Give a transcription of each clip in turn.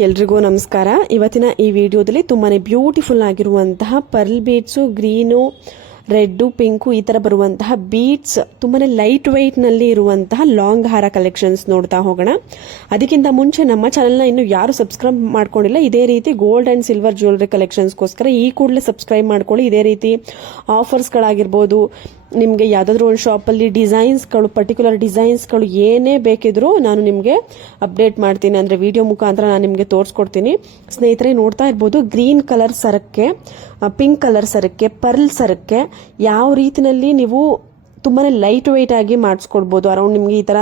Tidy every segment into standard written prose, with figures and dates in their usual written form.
ಎಲ್ರಿಗೂ ನಮಸ್ಕಾರ. ಇವತ್ತಿನ ಈ ವಿಡಿಯೋದಲ್ಲಿ ತುಂಬಾನೇ ಬ್ಯೂಟಿಫುಲ್ ಆಗಿರುವಂತಹ pearl beads, green, red, pink ಈ ತರ ಬರುವಂತಹ ಬೀಡ್ಸ್ ತುಂಬಾನೇ ಲೈಟ್ ವೈಟ್ ನಲ್ಲಿ ಇರುವಂತಹ ಲಾಂಗ್ ಹಾರ ಕಲೆಕ್ಷನ್ಸ್ ನೋಡ್ತಾ ಹೋಗೋಣ. ಅದಕ್ಕಿಂತ ಮುಂಚೆ ನಮ್ಮ ಚಾನೆಲ್ನ ಇನ್ನು ಯಾರು ಸಬ್ಸ್ಕ್ರೈಬ್ ಮಾಡ್ಕೊಂಡಿಲ್ಲ, ಇದೇ ರೀತಿ ಗೋಲ್ಡ್ ಅಂಡ್ ಸಿಲ್ವರ್ ಜ್ಯುವೆಲರಿ ಕಲೆಕ್ಷನ್ಸ್ಗೋಸ್ಕರ ಈ ಕೂಡಲೇ ಸಬ್ಸ್ಕ್ರೈಬ್ ಮಾಡ್ಕೊಳ್ಳಿ. ಇದೇ ರೀತಿ ಆಫರ್ಸ್ಗಳಾಗಿರ್ಬೋದು, ನಿಮಗೆ ಯಾವುದಾದ್ರೂ ಒಂದು ಶಾಪಲ್ಲಿ ಡಿಸೈನ್ಸ್ಗಳು, ಪರ್ಟಿಕ್ಯುಲರ್ ಡಿಸೈನ್ಸ್ಗಳು ಏನೇ ಬೇಕಿದ್ರೂ ನಾನು ನಿಮಗೆ ಅಪ್ಡೇಟ್ ಮಾಡ್ತೀನಿ, ಅಂದರೆ ವಿಡಿಯೋ ಮುಖಾಂತರ ನಾನು ನಿಮಗೆ ತೋರಿಸ್ಕೊಡ್ತೀನಿ. ಸ್ನೇಹಿತರೆ ನೋಡ್ತಾ ಇರ್ಬೋದು, ಗ್ರೀನ್ ಕಲರ್ ಸರಕ್ಕೆ, ಪಿಂಕ್ ಕಲರ್ ಸರಕ್ಕೆ, ಪರ್ಲ್ ಸರಕ್ಕೆ ಯಾವ ರೀತಿನಲ್ಲಿ ನೀವು ತುಂಬಾನೇ ಲೈಟ್ ವೈಟ್ ಆಗಿ ಮಾಡಿಸ್ಕೊಡ್ಬೋದು. ಅರೌಂಡ್ ನಿಮಗೆ ಈ ತರ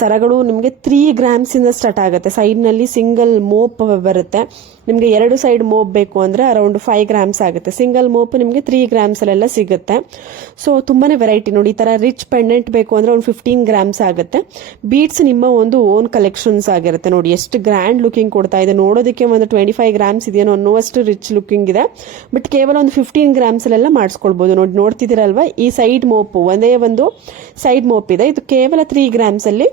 ಸರಗಳು ನಿಮಗೆ 3 grams ಇಂದ ಸ್ಟಾರ್ಟ್ ಆಗುತ್ತೆ. ಸೈಡ್ ನಲ್ಲಿ ಸಿಂಗಲ್ ಮೋಪ್ ಬರುತ್ತೆ. ನಿಮಗೆ 2 ಸೈಡ್ ಮೋಪ್ ಬೇಕು ಅಂದ್ರೆ ಅರೌಂಡ್ 5 grams ಆಗುತ್ತೆ. ಸಿಂಗಲ್ ಮೋಪ್ ನಿಮಗೆ 3 grams ಅಲ್ಲೆಲ್ಲ ಸಿಗುತ್ತೆ. ಸೊ ತುಂಬಾನೇ ವೆರೈಟಿ ನೋಡಿ. ಈ ತರ ರಿಚ್ ಪೆಂಡೆಂಟ್ ಬೇಕು ಅಂದ್ರೆ ಒಂದು 15 grams ಆಗುತ್ತೆ. ಬೀಡ್ಸ್ ನಿಮ್ಮ ಒಂದು ಓನ್ ಕಲೆಕ್ಷನ್ಸ್ ಆಗಿರುತ್ತೆ. ನೋಡಿ ಎಷ್ಟು ಗ್ರ್ಯಾಂಡ್ ಲುಕಿಂಗ್ ಕೊಡ್ತಾ ಇದೆ. ನೋಡೋದಕ್ಕೆ ಒಂದು 25 grams ಇದೆಯೋ ಅನ್ನುವಷ್ಟು ರಿಚ್ ಲುಕಿಂಗ್ ಇದೆ. ಬಟ್ ಕೇವಲ ಒಂದು 15 grams ಅಲ್ಲೆಲ್ಲ ಮಾಡಿಸ್ಕೊಳ್ಬಹುದು. ನೋಡಿ ನೋಡ್ತಿದ್ದೀರಲ್ವಾ, ಈ ಸೈಡ್ ಮೋಪ್ ಒಂದೇ ಒಂದು ಸೈಡ್ ಮೋಪ್ ಇದೆ. ಇದು ಕೇವಲ 3 grams ಅಲ್ಲಿ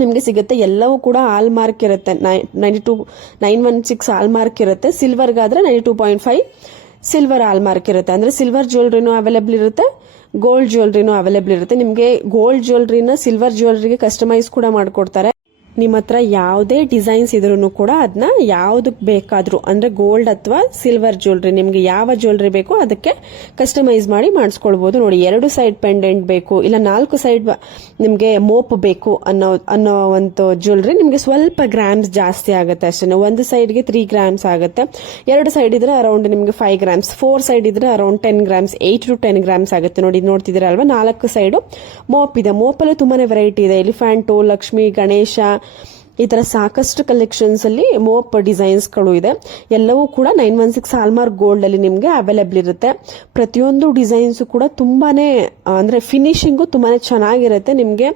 ನಿಮಗೆ ಸಿಗುತ್ತೆ. ಎಲ್ಲವೂ ಕೂಡ ಹಾಲ್ ಮಾರ್ಕ್ ಇರುತ್ತೆ. 916 ಹಾಲ್ ಮಾರ್ಕ್ ಇರುತ್ತೆ. ಸಿಲ್ವರ್ಗಾದ್ರೆ 92.5 ಸಿಲ್ವರ್ ಹಾಲ್ ಮಾರ್ಕ್ ಇರುತ್ತೆ. ಅಂದ್ರೆ ಸಿಲ್ವರ್ ಜ್ಯುವೆಲರಿನೂ ಅವೈಲೇಬಲ್ ಇರುತ್ತೆ, ಗೋಲ್ಡ್ ಜ್ಯುವೆಲರಿನೂ ಅವೈಲೇಬಲ್ ಇರುತ್ತೆ. ನಿಮಗೆ ಗೋಲ್ಡ್ ಜ್ಯುವೆಲರಿನ ಸಿಲ್ವರ್ ಜ್ಯುವೆಲರಿಗೆ ಕಸ್ಟಮೈಸ್ ಕೂಡ ಮಾಡ್ಕೊಡ್ತಾರೆ. ನಿಮ್ಮ ಹತ್ರ ಯಾವುದೇ ಡಿಸೈನ್ಸ್ ಇದ್ರೂ ಕೂಡ ಅದನ್ನ ಯಾವ್ದಕ್ ಬೇಕಾದ್ರೂ, ಅಂದ್ರೆ ಗೋಲ್ಡ್ ಅಥವಾ ಸಿಲ್ವರ್ ಜ್ಯುವೆಲರಿ, ನಿಮ್ಗೆ ಯಾವ ಜ್ಯುವೆಲರಿ ಬೇಕೋ ಅದಕ್ಕೆ ಕಸ್ಟಮೈಸ್ ಮಾಡಿ ಮಾಡಿಸ್ಕೊಳ್ಬಹುದು. ನೋಡಿ 2 ಸೈಡ್ ಪೆಂಡೆಂಟ್ ಬೇಕು, ಇಲ್ಲ 4 ಸೈಡ್ ನಿಮ್ಗೆ ಮೋಪ್ ಬೇಕು ಅನ್ನೋ ಒಂದು ಜ್ಯುವೆಲರಿ ನಿಮ್ಗೆ ಸ್ವಲ್ಪ ಗ್ರಾಮ್ಸ್ ಜಾಸ್ತಿ ಆಗುತ್ತೆ ಅಷ್ಟೇ. ಒಂದು ಸೈಡ್ಗೆ 3 grams ಆಗುತ್ತೆ. 2 ಸೈಡ್ ಇದ್ರೆ ಅರೌಂಡ್ ನಿಮ್ಗೆ 5 grams, 4 ಸೈಡ್ ಇದ್ರೆ ಅರೌಂಡ್ 10 grams, 8 to 10 grams ಆಗುತ್ತೆ. ನೋಡಿ ನೋಡ್ತಿದ್ದೀರಾ ಅಲ್ವಾ, 4 ಸೈಡು ಮೋಪ್ ಇದೆ. ಮೋಪಲ್ಲೂ ತುಂಬಾನೇ ವೆರೈಟಿ ಇದೆ. ಎಲಿಫೆಂಟು, ಲಕ್ಷ್ಮಿ, ಗಣೇಶ, ಈ ತರ ಸಾಕಷ್ಟು ಕಲೆಕ್ಷನ್ಸ್ ಅಲ್ಲಿ ಮೋಪ್ ಡಿಸೈನ್ಸ್ ಗಳು ಇದೆ. ಎಲ್ಲವೂ ಕೂಡ 916 ಹಾಲ್ಮಾರ್ಕ್ ಗೋಲ್ಡ್ ಅಲ್ಲಿ ನಿಮ್ಗೆ ಅವೈಲೇಬಲ್ ಇರುತ್ತೆ. ಪ್ರತಿಯೊಂದು ಡಿಸೈನ್ಸ್ ಕೂಡ ತುಂಬಾನೇ ಅಂದ್ರೆ ಫಿನಿಶಿಂಗು ತುಂಬಾನೇ ಚೆನ್ನಾಗಿರುತ್ತೆ. ನಿಮ್ಗೆ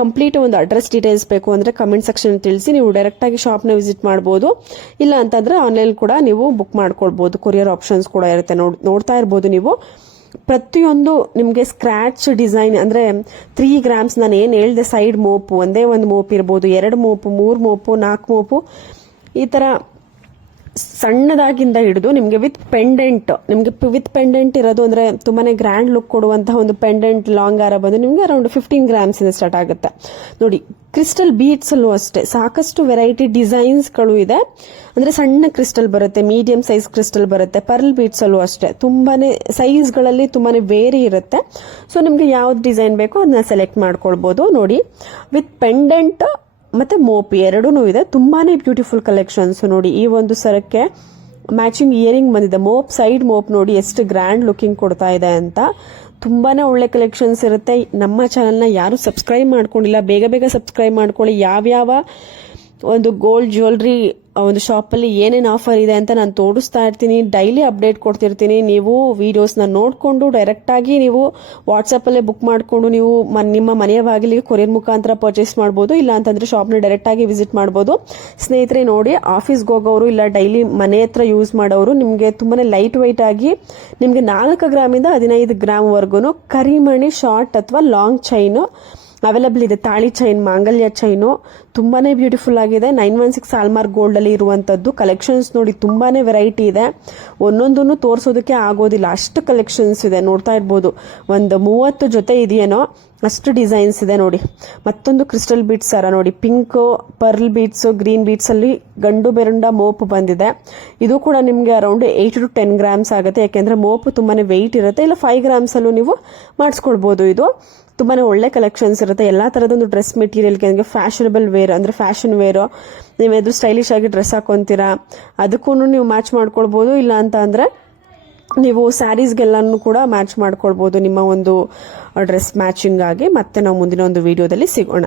ಕಂಪ್ಲೀಟ್ ಒಂದು ಅಡ್ರೆಸ್ ಡೀಟೇಲ್ಸ್ ಬೇಕು ಅಂದ್ರೆ ಕಮೆಂಟ್ ಸೆಕ್ಷನ್ ತಿಳಿಸಿ. ನೀವು ಡೈರೆಕ್ಟ್ ಆಗಿ ಶಾಪ್ ನ ವಿಸಿಟ್ ಮಾಡಬಹುದು, ಇಲ್ಲ ಅಂತಂದ್ರೆ ಆನ್ಲೈನ್ ಕೂಡ ನೀವು ಬುಕ್ ಮಾಡ್ಕೊಳ್ಬಹುದು. ಕೊರಿಯರ್ ಆಪ್ಷನ್ಸ್ ಕೂಡ ಇರುತ್ತೆ. ನೋಡ್ತಾ ಇರಬಹುದು ನೀವು, ಪ್ರತಿಯೊಂದು ನಿಮ್ಗೆ ಸ್ಕ್ರಾಚ್ ಡಿಸೈನ್ ಅಂದ್ರೆ 3 grams, ನಾನು ಏನ್ ಹೇಳ್ದೆ, ಸೈಡ್ ಮೋಪು ಒಂದೇ ಒಂದು ಮೋಪ್ ಇರ್ಬೋದು, 2 ಮೋಪು, 3 ಮೋಪು, 4 ಮೋಪು, ಈ ತರ ಸಣ್ಣದಾಗಿಂದ ಹಿಡಿದು ನಿಮ್ಗೆ ವಿತ್ ಪೆಂಡೆಂಟ್ ಇರೋದು ಅಂದ್ರೆ ತುಂಬಾನೇ ಗ್ರ್ಯಾಂಡ್ ಲುಕ್ ಕೊಡುವಂತಹ ಒಂದು ಪೆಂಡೆಂಟ್ ಲಾಂಗ್ ಹಾರ ಬಂದು ನಿಮ್ಗೆ ಅರೌಂಡ್ 15 grams ಇಂದ ಸ್ಟಾರ್ಟ್ ಆಗುತ್ತೆ. ನೋಡಿ ಕ್ರಿಸ್ಟಲ್ ಬೀಡ್ಸ್ ಅಲ್ಲೂ ಅಷ್ಟೇ ಸಾಕಷ್ಟು ವೆರೈಟಿ ಡಿಸೈನ್ಸ್ ಗಳು ಇದೆ. ಅಂದ್ರೆ ಸಣ್ಣ ಕ್ರಿಸ್ಟಲ್ ಬರುತ್ತೆ, ಮೀಡಿಯಂ ಸೈಜ್ ಕ್ರಿಸ್ಟಲ್ ಬರುತ್ತೆ. ಪರ್ಲ್ ಬೀಡ್ಸ್ ಅಲ್ಲೂ ಅಷ್ಟೇ ತುಂಬಾನೇ ಸೈಜ್ ಗಳಲ್ಲಿ ತುಂಬಾನೇ ವೇರಿ ಇರುತ್ತೆ. ಸೊ ನಿಮ್ಗೆ ಯಾವ್ದು ಡಿಸೈನ್ ಬೇಕೋ ಅದನ್ನ ಸೆಲೆಕ್ಟ್ ಮಾಡ್ಕೊಳ್ಬಹುದು. ನೋಡಿ ವಿತ್ ಪೆಂಡೆಂಟ್ ಮತ್ತೆ ಮೋಪ್ ಎರಡೂ ಇದೆ. ತುಂಬಾನೇ ಬ್ಯೂಟಿಫುಲ್ ಕಲೆಕ್ಷನ್ಸ್. ನೋಡಿ ಈ ಒಂದು ಸರಕ್ಕೆ ಮ್ಯಾಚಿಂಗ್ ಇಯರಿಂಗ್ ಬಂದಿದೆ. ಮೋಪ್, ಸೈಡ್ ಮೋಪ್ ನೋಡಿ ಎಷ್ಟು ಗ್ರ್ಯಾಂಡ್ ಲುಕಿಂಗ್ ಕೊಡ್ತಾ ಇದೆ ಅಂತ. ತುಂಬಾನೇ ಒಳ್ಳೆ ಕಲೆಕ್ಷನ್ಸ್ ಇರುತ್ತೆ. ನಮ್ಮ ಚಾನೆಲ್ನ ಯಾರು ಸಬ್ಸ್ಕ್ರೈಬ್ ಮಾಡ್ಕೊಂಡಿಲ್ಲ, ಬೇಗ ಬೇಗ ಸಬ್ಸ್ಕ್ರೈಬ್ ಮಾಡ್ಕೊಳ್ಳಿ. ಯಾವ್ಯಾವ ಒಂದು ಗೋಲ್ಡ್ ಜ್ಯುವೆಲರಿ ಒಂದು ಶಾಪಲ್ಲಿ ಏನೇನು ಆಫರ್ ಇದೆ ಅಂತ ನಾನು ತೋರಿಸ್ತಾ ಇರ್ತೀನಿ. ಡೈಲಿ ಅಪ್ಡೇಟ್ ಕೊಡ್ತಿರ್ತೀನಿ. ನೀವು ವಿಡಿಯೋಸ್ನ ನೋಡಿಕೊಂಡು ಡೈರೆಕ್ಟ್ ಆಗಿ ನೀವು ವಾಟ್ಸಪ್ಪಲ್ಲೇ ಬುಕ್ ಮಾಡಿಕೊಂಡು ನೀವು ನಿಮ್ಮ ಮನೆಯ ಬಾಗಿಲಿಗೆ ಕೊರಿಯರ್ ಮುಖಾಂತರ ಪರ್ಚೇಸ್ ಮಾಡ್ಬೋದು, ಇಲ್ಲ ಅಂತಂದ್ರೆ ಶಾಪ್ನ ಡೈರೆಕ್ಟ್ ಆಗಿ ವಿಸಿಟ್ ಮಾಡ್ಬೋದು. ಸ್ನೇಹಿತರೆ ನೋಡಿ, ಆಫೀಸ್ಗೆ ಹೋಗೋರು ಇಲ್ಲ ಡೈಲಿ ಮನೆ ಹತ್ರ ಯೂಸ್ ಮಾಡೋರು ನಿಮಗೆ ತುಂಬಾನೇ ಲೈಟ್ ವೈಟ್ ಆಗಿ ನಿಮಗೆ 4 ಗ್ರಾಮಿಂದ 15 ಗ್ರಾಮ್ ವರ್ಗು ಕರಿಮಣಿ ಶಾರ್ಟ್ ಅಥವಾ ಲಾಂಗ್ ಚೈನು ಅವೈಲೇಬಲ್ ಇದೆ. ತಾಳಿ ಚೈನ್, ಮಾಂಗಲ್ಯ ಚೈನು ತುಂಬಾನೇ ಬ್ಯೂಟಿಫುಲ್ ಆಗಿದೆ. 916 ಹಾಲ್ಮಾರ್ಕ್ ಗೋಲ್ಡ್ ಅಲ್ಲಿ ಇರುವಂತದ್ದು ಕಲೆಕ್ಷನ್ಸ್ ನೋಡಿ. ತುಂಬಾನೇ ವೆರೈಟಿ ಇದೆ. ಒಂದೊಂದನ್ನು ತೋರಿಸೋದಕ್ಕೆ ಆಗೋದಿಲ್ಲ, ಅಷ್ಟು ಕಲೆಕ್ಷನ್ಸ್ ಇದೆ. ನೋಡ್ತಾ ಇರ್ಬೋದು, ಒಂದು 30 ಜೊತೆ ಇದೆಯೇನೋ ಅಷ್ಟು ಡಿಸೈನ್ಸ್ ಇದೆ. ನೋಡಿ ಮತ್ತೊಂದು ಕ್ರಿಸ್ಟಲ್ ಬೀಡ್ಸ್ ಸರ ನೋಡಿ, pink, pearl beads, green beads ಅಲ್ಲಿ ಗಂಡು ಬೆರುಂಡ ಮೋಪ್ ಬಂದಿದೆ. ಇದು ಕೂಡ ನಿಮ್ಗೆ ಅರೌಂಡ್ 8 to 10 grams ಆಗುತ್ತೆ. ಯಾಕೆಂದ್ರೆ ಮೋಪ್ ತುಂಬಾನೇ ವೆಯ್ಟ್ ಇರುತ್ತೆ. ಇಲ್ಲ 5 grams ಅಲ್ಲೂ ನೀವು ಮಾಡಿಸ್ಕೊಳ್ಬಹುದು. ಇದು ತುಂಬಾನೇ ಒಳ್ಳೆ ಕಲೆಕ್ಷನ್ಸ್ ಇರುತ್ತೆ. ಎಲ್ಲಾ ತರದೊಂದು ಡ್ರೆಸ್ ಮೆಟೀರಿಯಲ್ಗೆ ನಿಮಗೆ ಫ್ಯಾಷನಬಲ್ ವೇರ್ ಅಂದ್ರೆ ಫ್ಯಾಷನ್ ವೇರ್, ನೀವೇನಾದ್ರೂ ಸ್ಟೈಲಿಶ್ ಆಗಿ ಡ್ರೆಸ್ ಹಾಕೊಂತೀರಾ ಅದಕ್ಕೂ ನೀವು ಮ್ಯಾಚ್ ಮಾಡ್ಕೊಳ್ಬಹುದು. ಇಲ್ಲ ಅಂತ ಅಂದ್ರೆ ನೀವು ಸ್ಯಾರೀಸ್ಗೆಲ್ಲಾನು ಕೂಡ ಮ್ಯಾಚ್ ಮಾಡ್ಕೊಳ್ಬಹುದು ನಿಮ್ಮ ಒಂದು ಡ್ರೆಸ್ ಮ್ಯಾಚಿಂಗ್ ಆಗಿ. ಮತ್ತೆ ನಾವು ಮುಂದಿನ ಒಂದು ವಿಡಿಯೋದಲ್ಲಿ ಸಿಗೋಣ.